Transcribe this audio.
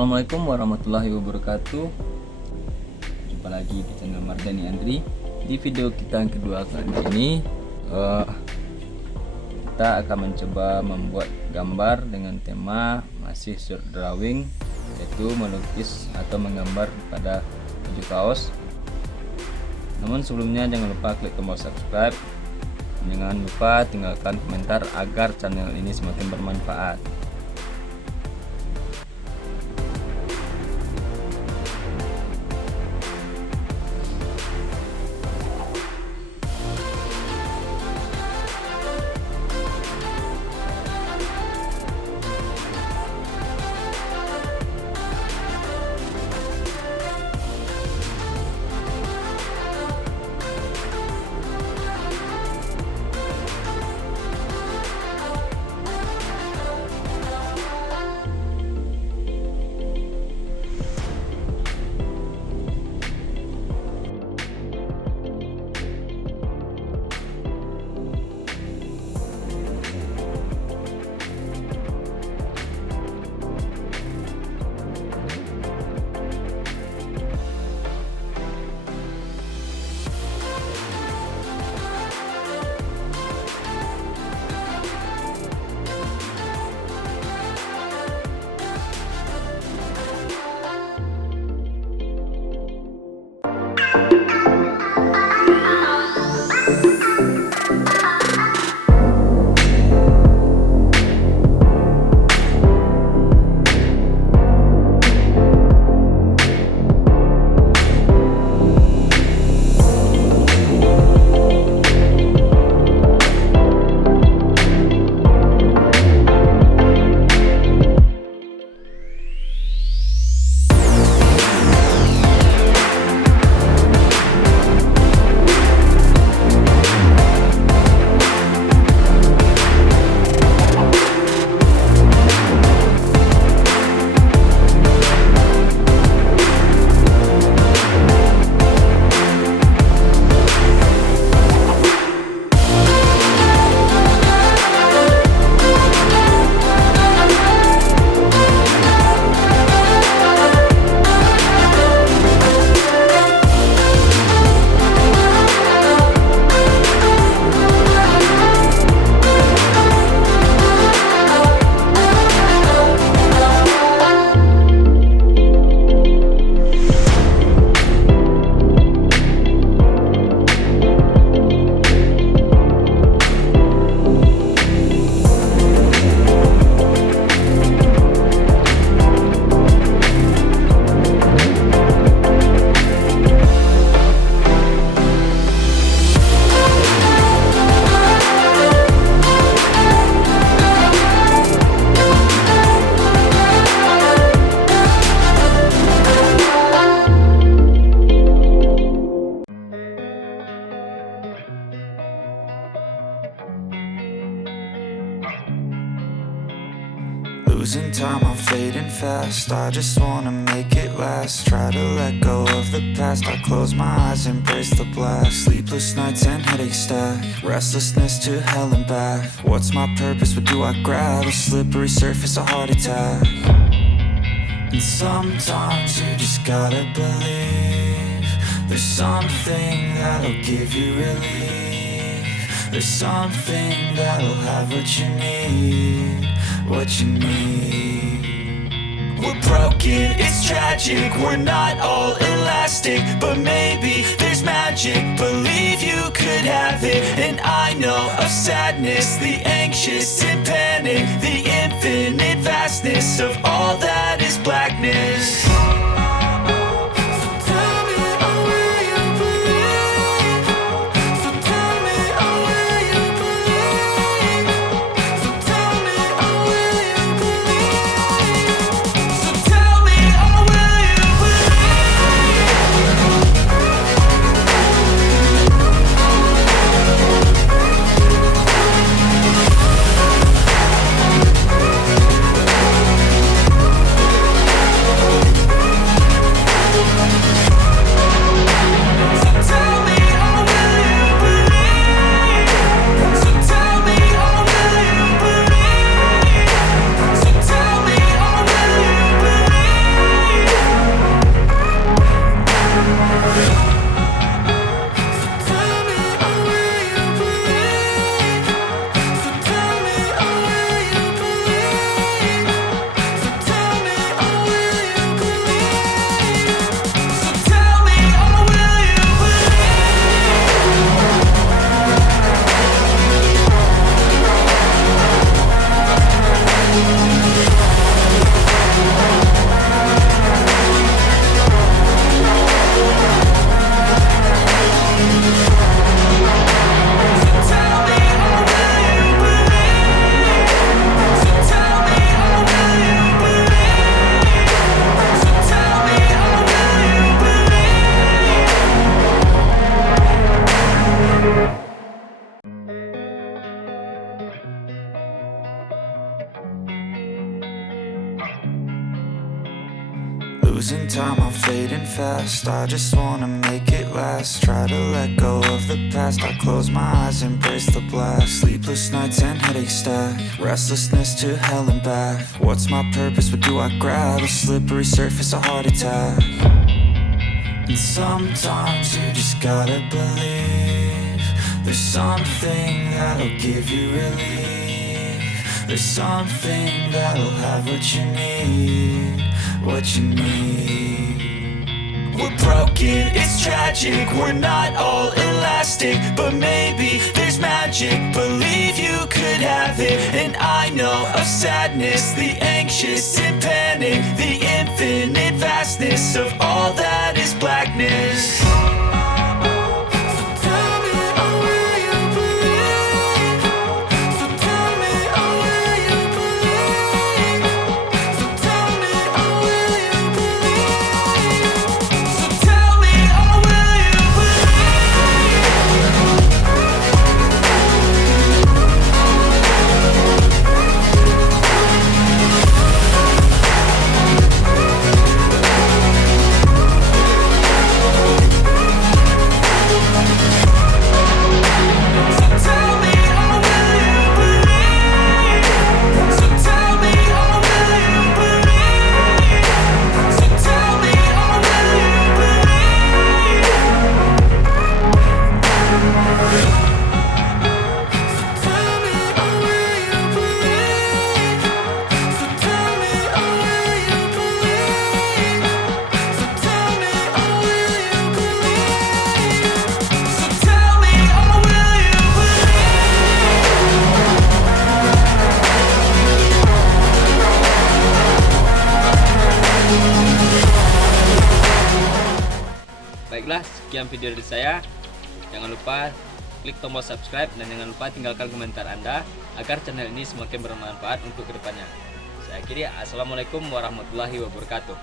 Assalamualaikum warahmatullahi wabarakatuh. Jumpa lagi di channel Mardani Andri. Di video kita yang kedua kali ini kita akan mencoba membuat gambar dengan tema masih short drawing, yaitu melukis atau menggambar pada baju kaos. Namun sebelumnya jangan lupa klik tombol subscribe. Jangan lupa tinggalkan komentar agar channel ini semakin bermanfaat. Losing time, I'm fading fast. I just wanna make it last. Try to let go of the past. I close my eyes, embrace the blast. Sleepless nights and headaches stack. Restlessness to hell and back. What's my purpose? What do I grab? A slippery surface, a heart attack. And sometimes you just gotta believe there's something that'll give you relief. There's something that'll have what you need. What you need. We're broken, it's tragic. We're not all elastic, but maybe there's magic. Believe you could have it. And I know of sadness, the anxious and panic, the infinite vastness of all that is blackness. Losing time, I'm fading fast. I just wanna make it last. Try to let go of the past. I close my eyes, embrace the blast. Sleepless nights and headaches stack. Restlessness to hell and back. What's my purpose? What do I grab? A slippery surface, a heart attack. And sometimes you just gotta believe there's something that'll give you relief. There's something that'll have what you need, what you need. We're broken, it's tragic, we're not all elastic, but maybe there's magic, believe you could have it. And I know of sadness, the anxious and panic, the infinite vastness of all that is blackness. Baiklah, sekian video dari saya. Jangan lupa klik tombol subscribe dan jangan lupa tinggalkan komentar Anda agar channel ini semakin bermanfaat untuk kedepannya. Saya akhiri, assalamualaikum warahmatullahi wabarakatuh.